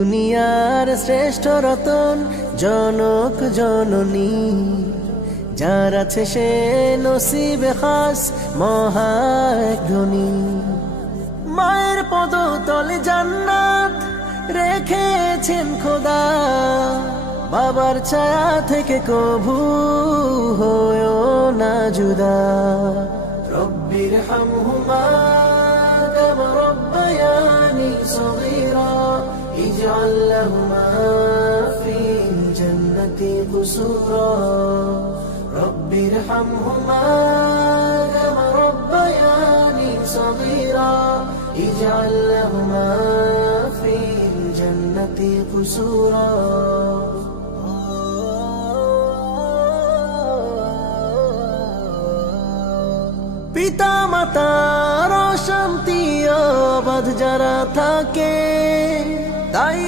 দুনিয়ার শ্রেষ্ঠ রতন জনক জননী, যার আছে সে নসিবে খাস মহা এক ধনী। মায়ের পদতলে জান্নাত রেখেছেন খোদা, বাবার ছায়া থেকে কভু হয়ো না জুদা। রব্বির হামহুমা কামা রব্বায়ানি সগীরা, ইজআল লাহুমা ফিল জান্নাতি কুসুরা। রব্বির হামহুমা কামা রব্বায়ানি সগীরা, ইজআল লাহুমা ফিল জান্নাতি কুসুরা। পিতা মাতার শান্তি অবাধ যারা থাকে, তাই